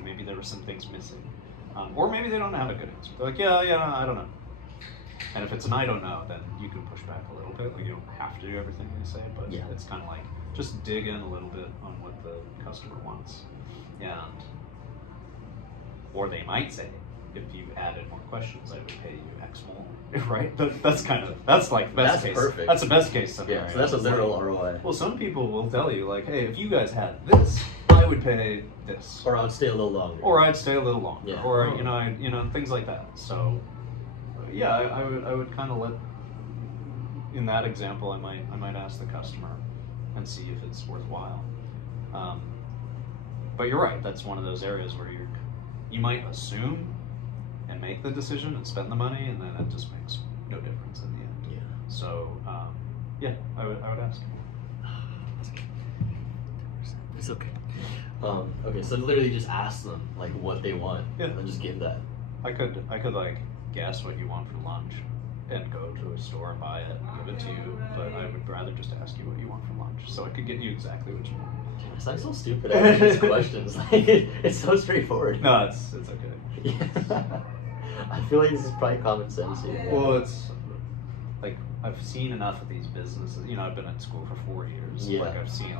maybe there were some things missing, or maybe they don't have a good answer. They're like, yeah, I don't know. And if it's an I don't know, then you can push back a little bit. Like, you don't have to do everything they say, but Yeah. it's kind of like just dig in a little bit on what the customer wants, or they might say, if you added more questions, I would pay you X more, right? That's like best That's case. perfect. That's a best case scenario. Yeah, so that's a It's like, literal ROI. well, some people will tell you, like, hey, if you guys had this, I would pay this, Or I would stay a little longer. or I'd stay a little longer, Yeah. or things like that. So, yeah, I would kind of let, in that example, I might ask the customer and see if it's worthwhile. But you're right. That's one of those areas where you might assume and make the decision and spend the money, and then it just makes no difference in the end. Yeah. So, yeah, I would ask. It's okay. Okay, so literally just ask them like what they want, Yeah. and then just give that. I could like guess what you want for lunch and go to a store and buy it and give it to you, but I would rather just ask you what you want for lunch, so I could get you exactly what you want. It sounds so stupid. I ask these questions. Like it's so straightforward. No, it's okay. Yeah. I feel like this is probably common sense here. Well, it's like I've seen enough of these businesses. I've been at school for 4 years. Yeah. Like I've seen,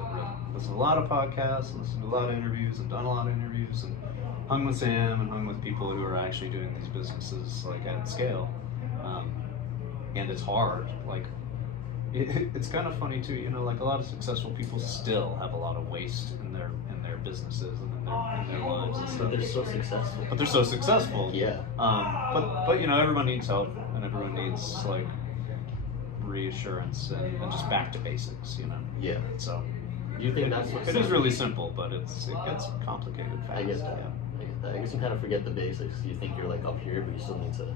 listened to a lot of podcasts, listened to a lot of interviews, and done a lot of interviews, and hung with Sam and hung with people who are actually doing these businesses like at scale. And it's hard. Like it's kind of funny too. Like a lot of successful people still have a lot of waste in their businesses and in their lives and But stuff. they're so successful. But they're so successful. Yeah. But everyone needs help, and everyone needs like reassurance and just back to basics. Yeah. So Do you think that's what? it is really simple, but it gets complicated fast. I get that. Yeah. I get that. I guess you kind of forget the basics. You think you're like up here, but you still need to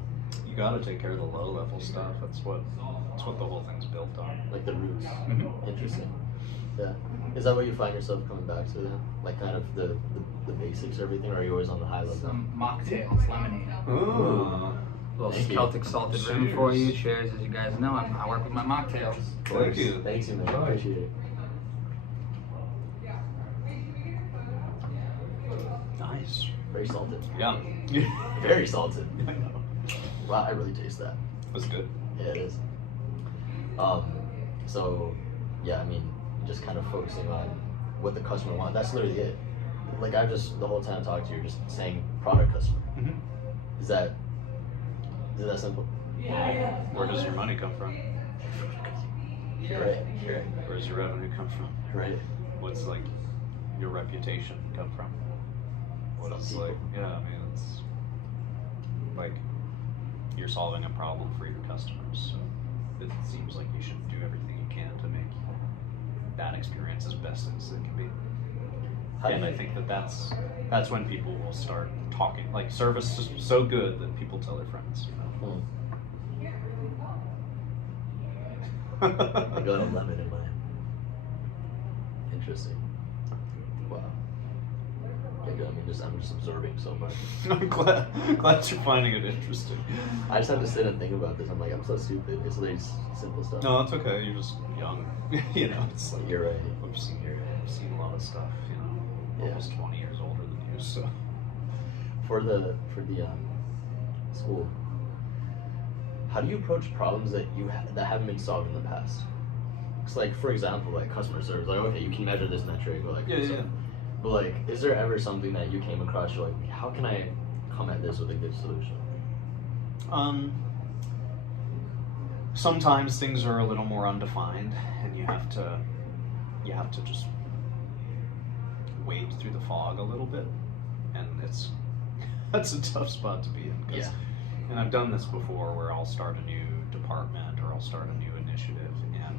You got to take care of the low level stuff. That's what the whole thing's built on. like the roots. Mm-hmm. Interesting. Yeah. Is that what you find yourself coming back to then? Like kind of the basics, everything, or are you always on the high level? Some mocktails, lemonade. Ooh. A little Thank you. Celtic salted rim for you. Cheers, as you guys know. I work with my mocktails. Thank you. Thanks, man. I appreciate it. Nice. Very salted. Yeah. Very salted. I know. Wow, I really taste that. Was good. Yeah, it is. So, yeah, I mean, just kind of focusing on what the customer wants. That's literally it. Like the whole time I talked to you, just saying product customer. Mm-hmm. Is that simple? Where does your money come from? Right. Where does your revenue come from? Right. What's like your reputation come from? What Some is people. like, yeah, I mean, it's like you're solving a problem for your customers. So it seems like you should do everything you can to make that experience as best as it can be. And I think that's when people will start talking. Like service is so good that people tell their friends. I got a lemon in mine. Interesting. Wow. topic. I mean, I'm just observing so much. I'm glad you're finding it interesting. I just have to sit and think about this. I'm like, I'm so stupid. It's like simple stuff. No, it's okay. You're just young. You know, it's like You're right. I've seen a lot of stuff. You know, Yeah. almost 20 years older than you. So For the school, how do you approach problems that that haven't been solved in the past? It's like, for example, like customer service. Like, okay, you can measure this metric, or like, yeah. But like, is there ever something that you came across? You're like, how can I come at this with a good solution? Sometimes things are a little more undefined, and you have to just wade through the fog a little bit, and that's a tough spot to be in. Yeah. And I've done this before, where I'll start a new department or I'll start a new initiative, and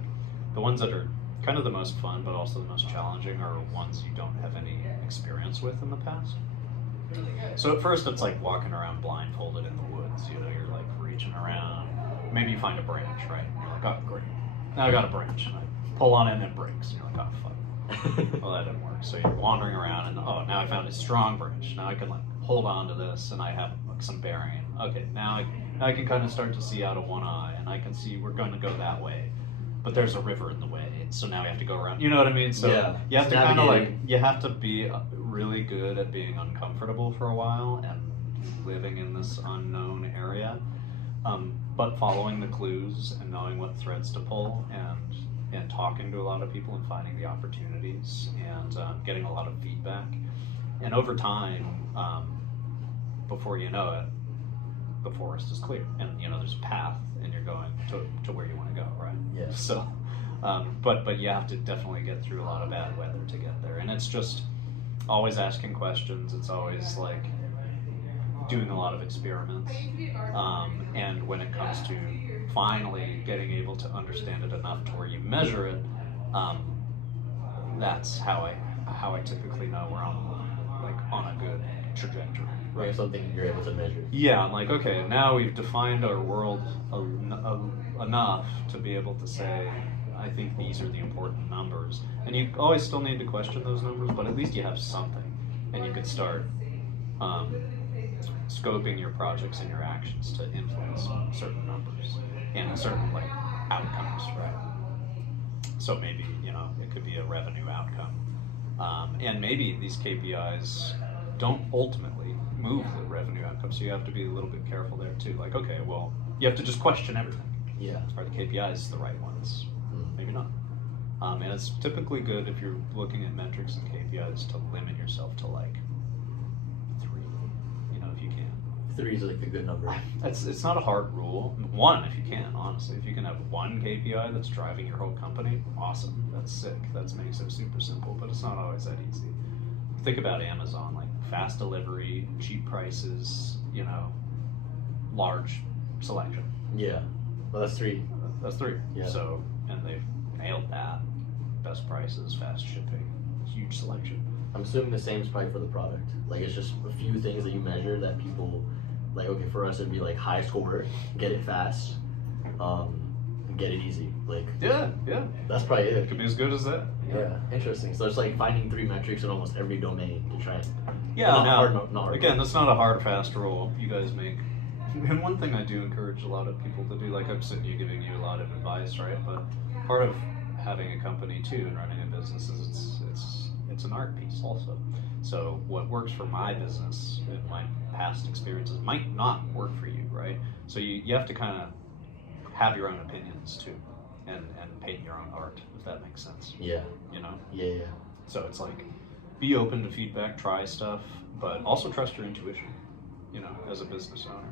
the ones that are kind of the most fun, but also the most challenging, are ones you don't have any experience with in the past. So at first it's like walking around blindfolded in the woods. You know, you're like reaching around. Maybe you find a branch, right? And you're like, oh, great. Now I got a branch. And I pull on it and it breaks. And you're like, oh, fuck. Well, that didn't work. So you're wandering around and, oh, now I found a strong branch. Now I can like hold on to this and I have like some bearing. Okay, now I can kind of start to see out of one eye, and I can see we're going to go that way. But there's a river in the way, so now we have to go around. You know what I mean? So Yeah, you have to it's kind of like, navigating. you have to be really good at being uncomfortable for a while and living in this unknown area, but following the clues and knowing what threads to pull, and talking to a lot of people and finding the opportunities, and getting a lot of feedback. And over time, before you know it, the forest is clear, and you know there's a path, and you're going to where you want to go, right? Yeah. So, but you have to definitely get through a lot of bad weather to get there, and it's just always asking questions. It's always like doing a lot of experiments, and when it comes to finally getting able to understand it enough to where you measure it, that's how I typically know we're on a good trajectory. Right, something you're able to measure. Yeah, I'm like, okay, now we've defined our world enough to be able to say, I think these are the important numbers. And you always still need to question those numbers, but at least you have something. And you could start scoping your projects and your actions to influence certain numbers and certain like outcomes, right? So maybe, you know, it could be a revenue outcome. And maybe these KPIs don't ultimately move the revenue outcome, so you have to be a little bit careful there too. Like, okay, well, you have to just question everything. Yeah. Are the KPIs the right ones? Maybe not. And it's typically good if you're looking at metrics and KPIs to limit yourself to like 3, you know, if you can. 3 is like the good number. It's not a hard rule. 1 if you can, honestly. If you can have 1 KPI that's driving your whole company, awesome. That's sick. That makes it super simple, but it's not always that easy. Think about Amazon, like fast delivery, cheap prices, you know, large selection. Yeah. Well, that's 3. That's 3. Yeah. So, and they've nailed that. Best prices, fast shipping, huge selection. I'm assuming the same is probably for the product. Like, it's just a few things that you measure that people, like, okay, for us it'd be like high score, get it fast, get it easy. Like, Yeah. that's probably It it. could be as good as that. Yeah, interesting. So it's like finding 3 metrics in almost every domain to try and. Yeah, not now, hard, not hard. again, that's not a hard, fast rule. You guys make. And one thing I do encourage a lot of people to do, like I'm sitting here giving you a lot of advice, right? But part of having a company too and running a business is it's an art piece also. So what works for my business and my past experiences might not work for you, right? So you have to kind of have your own opinions too, and paint your own art, if that makes sense. Yeah. You know? Yeah. So it's like, be open to feedback, try stuff, but also trust your intuition, you know, as a business owner.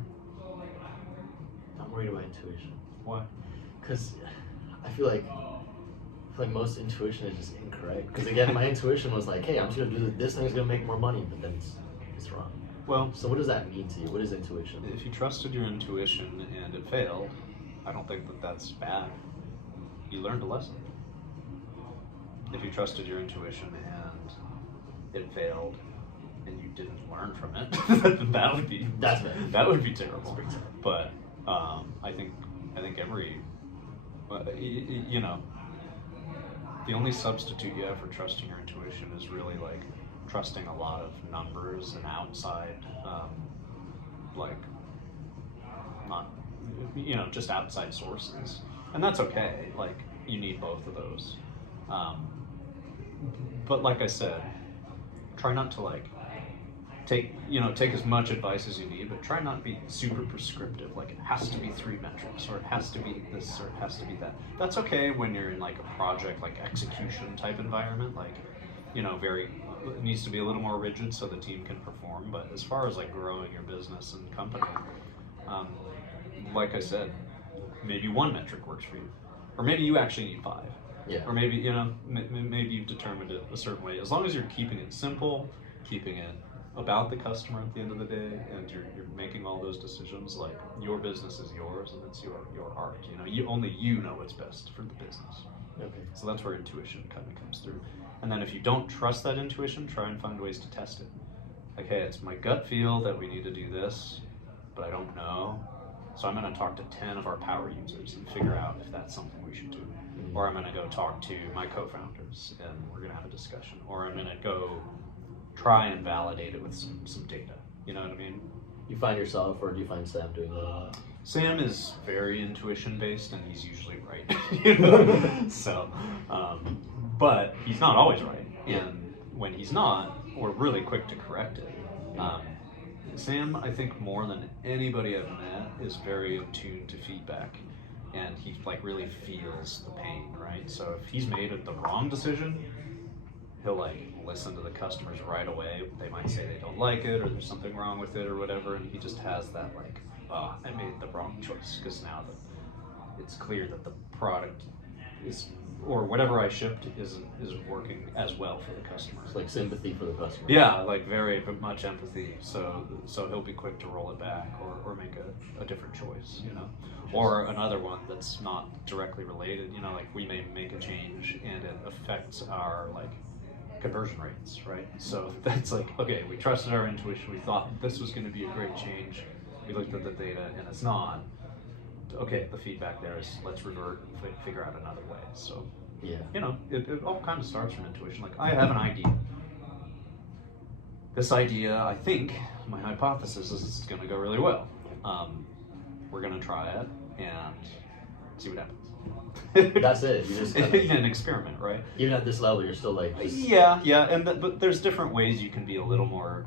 I'm worried about intuition. Why? Because I feel like most intuition is just incorrect. Because again, my intuition was like, hey, I'm just gonna do this thing's gonna make more money, but then it's wrong. Well, So what does that mean to you? What is intuition? if you trusted your intuition and it failed, I don't think that that's bad. You learned a lesson. If you trusted your intuition and it failed and you didn't learn from it, that would be That's bad. that would be terrible. That's pretty terrible. But I think every you know, the only substitute you have for trusting your intuition is really like trusting a lot of numbers and outside, like, not, just outside sources. And that's okay, like, you need both of those. But like I said, try not to like take as much advice as you need, but try not to be super prescriptive, like it has to be 3 metrics, or it has to be this, or it has to be that. That's okay when you're in like a project, like execution type environment, like, it needs to be a little more rigid so the team can perform. But as far as like growing your business and company, like I said, maybe 1 metric works for you, or maybe you actually need 5. Yeah. Or maybe, maybe you've determined it a certain way. As long as you're keeping it simple, keeping it about the customer at the end of the day, and you're making all those decisions, like your business is yours and it's your art. Only you know what's best for the business. Okay. So that's where intuition kind of comes through. And then if you don't trust that intuition, try and find ways to test it. Like, hey, it's my gut feel that we need to do this, but I don't know. So I'm going to talk to 10 of our power users and figure out if that's something we should do. Or I'm going to go talk to my co-founders and we're going to have a discussion. Or I'm going to go try and validate it with some data. You know what I mean? You find yourself, or do you find Sam doing that a lot? Sam is very intuition based and he's usually right. So, but he's not always right. And when he's not, we're really quick to correct it. Sam, I think more than anybody I've met, is very in tune to feedback, and he like really feels the pain, right? So if he's made the wrong decision, he'll like listen to the customers right away. They might say they don't like it or there's something wrong with it or whatever, and he just has that like, oh, I made the wrong choice, because now that it's clear that the product is, or whatever I shipped isn't working as well for the customer. It's like sympathy for the customer. Yeah, like very much empathy. So he'll be quick to roll it back or make a different choice, or another one that's not directly related. Like we may make a change and it affects our like conversion rates, right? So that's like, okay, we trusted our intuition. We thought this was going to be a great change. We looked at the data and it's not. Okay, the feedback there is let's revert and figure out another way. So, yeah, it all kind of starts from intuition. Like, I have an idea. This idea, I think, my hypothesis is it's going to go really well. We're going to try it and see what happens. That's it. You just an experiment, right? Even at this level, you're still like Yeah, and but there's different ways you can be a little more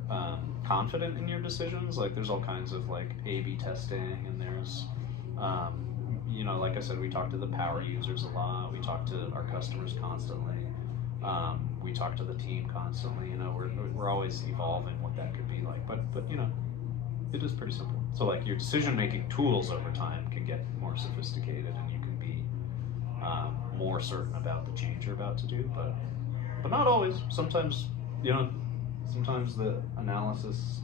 confident in your decisions. Like, there's all kinds of like A/B testing, and there's like I said, we talk to the power users a lot. We talk to our customers constantly. We talk to the team constantly. We're always evolving what that could be like. But it is pretty simple. So like your decision-making tools over time can get more sophisticated, and you can be more certain about the change you're about to do. But not always. Sometimes sometimes the analysis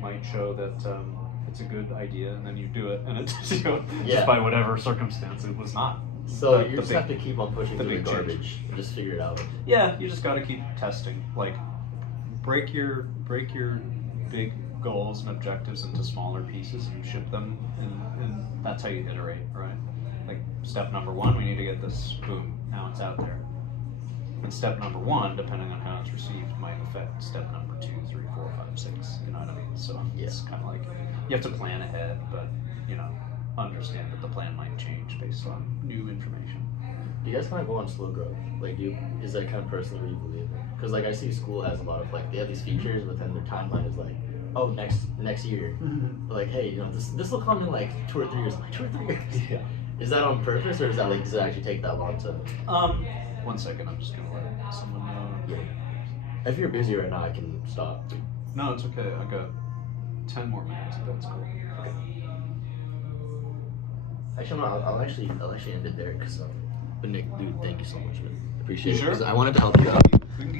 might show that. It's a good idea, and then you do it, and it's just by whatever circumstance it was not. So you just have to keep on pushing through the garbage change. and just figure it out. Yeah, you just got to keep testing. Like, break your big goals and objectives into smaller pieces and ship them, and that's how you iterate, right? Like, step number 1, we need to get this. Boom, now it's out there. And step number 1, depending on how it's received, might affect step number 2, 3, 4, 5, 6. You know what I mean? So it's kind of like you have to plan ahead, but understand that the plan might change based on new information. Do you guys kind of go on slow growth? Like, is that kind of person where you believe in? Because like I see Skool has a lot of like they have these features, but then their timeline is like, oh, next year. But like, hey, this will come in like 2 or 3 years. Like 2 or 3 years. Yeah. Is that on purpose, or is that like does it actually take that long to? 1 second, I'm just gonna let someone know. Yeah. If you're busy right now, I can stop. No, it's okay. I got 10 more minutes. If that's cool. Okay. Actually, no, I'll actually end it there because, but Nick, dude, thank you so much, man. Appreciate it. Sure? 'Cause I wanted to help you out.